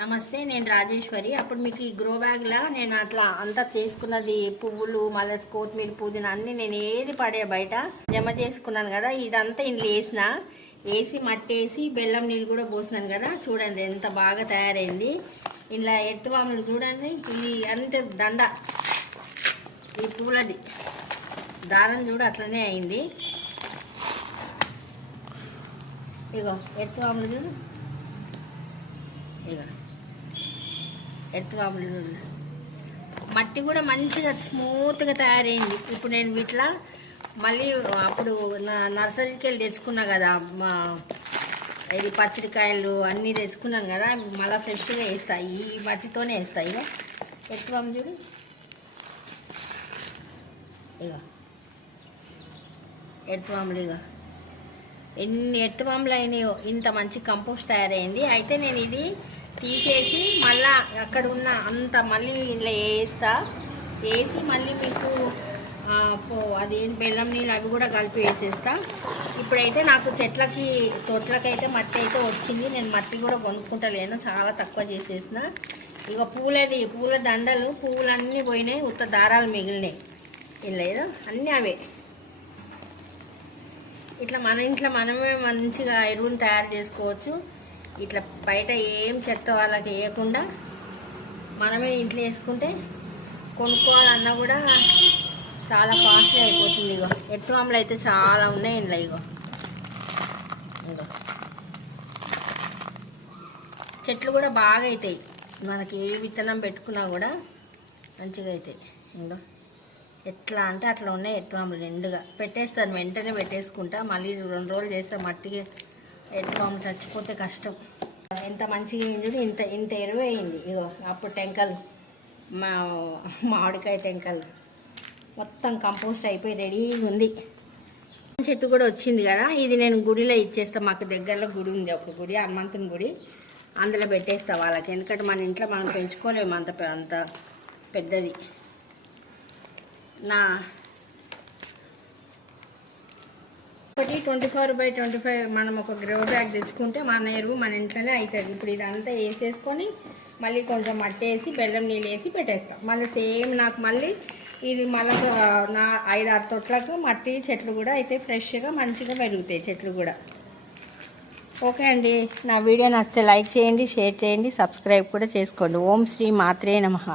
నమస్తే నేను రాజేశ్వరి. అప్పుడు మీకు ఈ గ్రో బ్యాగ్లా నేను అట్లా అంతా చేసుకున్నది పువ్వులు మళ్ళీ కొత్తిమీర పుదీనా అన్ని నేను ఏది పడే బయట జమ చేసుకున్నాను కదా. ఇదంతా ఇందులో వేసిన. వేసి మట్టి వేసి బెల్లం నీళ్ళు కూడా పోసినాను కదా. చూడండి ఎంత బాగా తయారైంది. ఇలా ఎత్తువాములు చూడండి. ఇది అంత దండ. ఇది పూలది. దారం చూడు అట్లనే అయింది. ఇగో ఎత్తువాములు చూడు. ఇగో. ఎత్తువాములు మట్టి కూడా మంచిగా స్మూత్గా తయారైంది. ఇప్పుడు నేను వీటిలో మళ్ళీ అప్పుడు నర్సరీకి వెళ్ళి తెచ్చుకున్నా కదా మా ఇది పచ్చడికాయలు అన్నీ తెచ్చుకున్నాను కదా మళ్ళీ ఫ్రెష్గా వేస్తాయి ఈ మట్టితోనే వేస్తాయి ఇక ఎత్తువాము చూడు. ఇక ఎత్తువాములు ఇక ఎన్ని ఎత్తువాములు అయినాయో ఇంత మంచి కంపోస్ట్ తయారైంది. అయితే నేను ఇది తీసేసి మళ్ళా అక్కడ ఉన్న అంత మళ్ళీ ఇలా వేస్తా. వేసి మళ్ళీ మీకు అదేం పో- బెల్లం నీళ్ళు అవి కూడా కలిపి వేసేస్తా. ఇప్పుడైతే నాకు చెట్లకి తొట్లకైతే మట్టి అయితే వచ్చింది. నేను మట్టి కూడా కొనుక్కుంటలేను. చాలా తక్కువ చేసేసిన. ఇక పూలది పూల దండలు పువ్వులన్నీ పోయినాయి. ఉత్త దారాలు మిగిలినాయి. లేదు. అన్నీ అవే. ఇట్లా మన ఇంట్లో మనమే మంచిగా ఎరువుని తయారు చేసుకోవచ్చు. ఇట్లా బయట ఏం చెత్త వాళ్ళకి వేయకుండా మనమే ఇంట్లో వేసుకుంటే కొనుక్కోవాలన్నా కూడా చాలా కాస్ట్లీ అయిపోతుంది ఇగో. ఎట్టు అమ్మలు అయితే చాలా ఉన్నాయి ఇంట్లో ఇగో. ఇగో చెట్లు కూడా బాగా అవుతాయి మనకి ఏ విత్తనం పెట్టుకున్నా కూడా మంచిగా అవుతాయి ఇంకో ఎట్లా అంటే అట్లా ఉన్నాయి ఎత్తువాములు రెండుగా. పెట్టేస్తాను వెంటనే పెట్టేసుకుంటా. మళ్ళీ రెండు రోజులు చేస్తే మట్టిగా పాము చచ్చిపోతే కష్టం? ఎంత మంచిగా అయింది ఇంత ఇంత ఎరువు అయింది. ఇగో అప్పుడు టెంకలు మా మామిడికాయ టెంకలు. మొత్తం కంపోస్ట్ అయిపోయి రెడీగా ఉంది. చెట్టు కూడా వచ్చింది కదా ఇది నేను గుడిలో ఇచ్చేస్తా. మాకు దగ్గరలో గుడి ఉంది ఒక గుడి హనుమంతుని గుడి. అందులో పెట్టేస్తా వాళ్ళకి. ఎందుకంటే మన ఇంట్లో మనం పెంచుకోలేము అంత అంత పెద్దది. నా ఒకటి twenty four by twenty five మనం ఒక గ్రో బ్యాగ్ తెచ్చుకుంటే మన ఎరువు మన ఇంట్లోనే అవుతుంది ఇప్పుడు ఇదంతా వేసేసుకొని మళ్ళీ కొంచెం మట్టి వేసి బెల్లం నీళ్ళు వేసి పెట్టేస్తాం. మళ్ళీ సేమ్ నాకు మళ్ళీ ఇది మళ్ళీ నా ఐదు ఆరు తొట్లకు మట్టి చెట్లు కూడా అయితే ఫ్రెష్గా మంచిగా పెరుగుతాయి చెట్లు కూడా. ఓకే అండి. నా వీడియో నచ్చితే లైక్ చేయండి షేర్ చేయండి సబ్స్క్రైబ్ కూడా చేసుకోండి. ఓం శ్రీ మాత్రే నమః.